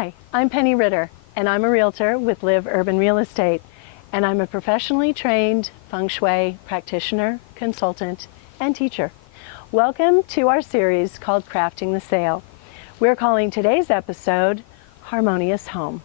Hi, I'm Penny Ritter, and I'm a realtor with Live Urban Real Estate, and I'm a professionally trained Feng Shui practitioner, consultant, and teacher. Welcome to our series called Crafting the Sale. We're calling today's episode Harmonious Home.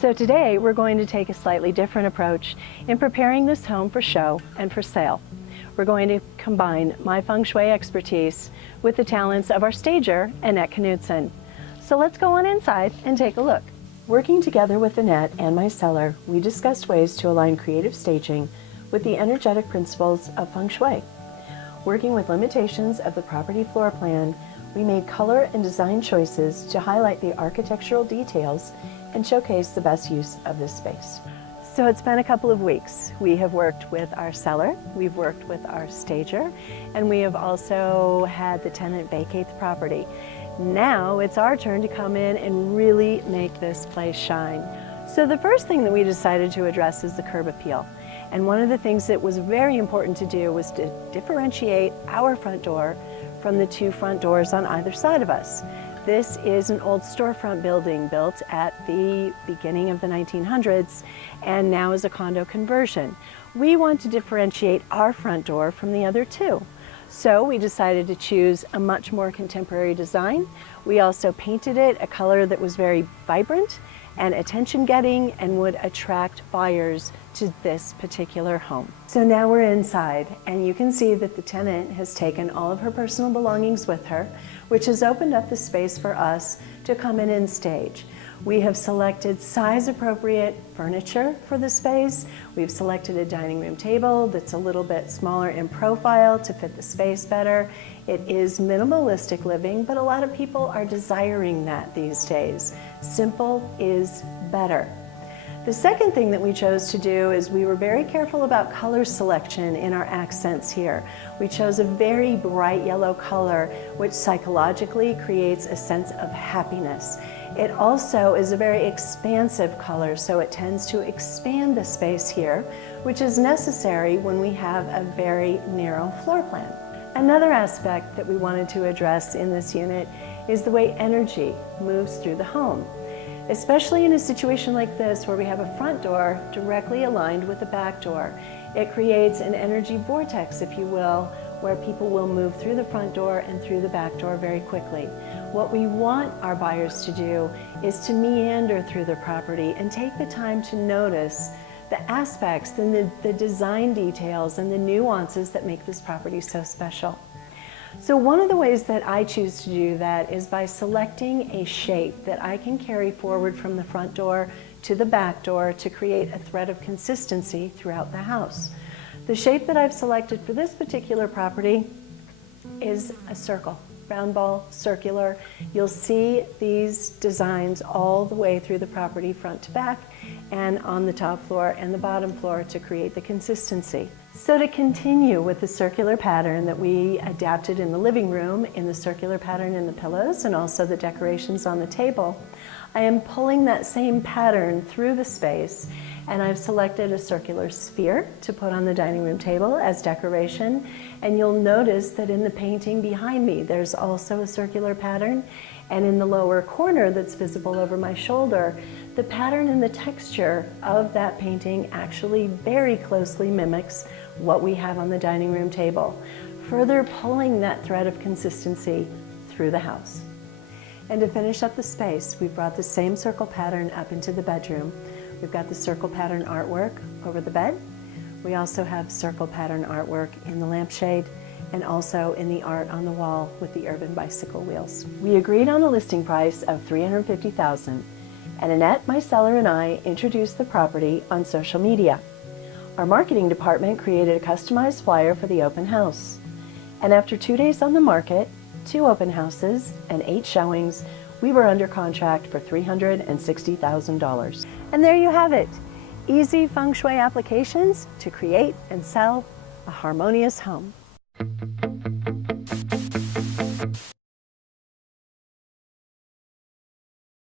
So today we're going to take a slightly different approach in preparing this home for show and for sale. We're going to combine my Feng Shui expertise with the talents of our stager, Annette Knudsen. So let's go on inside and take a look. Working together with Annette and my seller, we discussed ways to align creative staging with the energetic principles of Feng Shui. Working with limitations of the property floor plan, we made color and design choices to highlight the architectural details and showcase the best use of this space. So it's been a couple of weeks. We have worked with our seller, we've worked with our stager, and we have also had the tenant vacate the property. Now it's our turn to come in and really make this place shine. So the first thing that we decided to address is the curb appeal. And one of the things that was very important to do was to differentiate our front door from the two front doors on either side of us. This is an old storefront building built at the beginning of the 1900s and now is a condo conversion. We want to differentiate our front door from the other two. So we decided to choose a much more contemporary design. We also painted it a color that was very vibrant and attention-getting and would attract buyers to this particular home. So now we're inside, and you can see that the tenant has taken all of her personal belongings with her, which has opened up the space for us to come in and stage. We have selected size-appropriate furniture for the space. We've selected a dining room table that's a little bit smaller in profile to fit the space better. It is minimalistic living, but a lot of people are desiring that these days. Simple is better. The second thing that we chose to do is we were very careful about color selection in our accents here. We chose a very bright yellow color, which psychologically creates a sense of happiness. It also is a very expansive color, so it tends to expand the space here, which is necessary when we have a very narrow floor plan. Another aspect that we wanted to address in this unit is the way energy moves through the home. Especially in a situation like this where we have a front door directly aligned with the back door. It creates an energy vortex, if you will, where people will move through the front door and through the back door very quickly. What we want our buyers to do is to meander through the property and take the time to notice the aspects and the design details and the nuances that make this property so special. So one of the ways that I choose to do that is by selecting a shape that I can carry forward from the front door to the back door to create a thread of consistency throughout the house. The shape that I've selected for this particular property is a circle, round ball, circular. You'll see these designs all the way through the property front to back and on the top floor and the bottom floor to create the consistency. So to continue with the circular pattern that we adapted in the living room, in the circular pattern in the pillows and also the decorations on the table, I am pulling that same pattern through the space, and I've selected a circular sphere to put on the dining room table as decoration. And you'll notice that in the painting behind me there's also a circular pattern, and in the lower corner that's visible over my shoulder, the pattern and the texture of that painting actually very closely mimics what we have on the dining room table, further pulling that thread of consistency through the house. And to finish up the space, we've brought the same circle pattern up into the bedroom. We've got the circle pattern artwork over the bed. We also have circle pattern artwork in the lampshade and also in the art on the wall with the urban bicycle wheels. We agreed on a listing price of $350,000, and Annette, my seller, and I introduced the property on social media. Our marketing department created a customized flyer for the open house. And after 2 days on the market, 2 open houses, and 8 showings, we were under contract for $360,000. And there you have it. Easy Feng Shui applications to create and sell a harmonious home. you.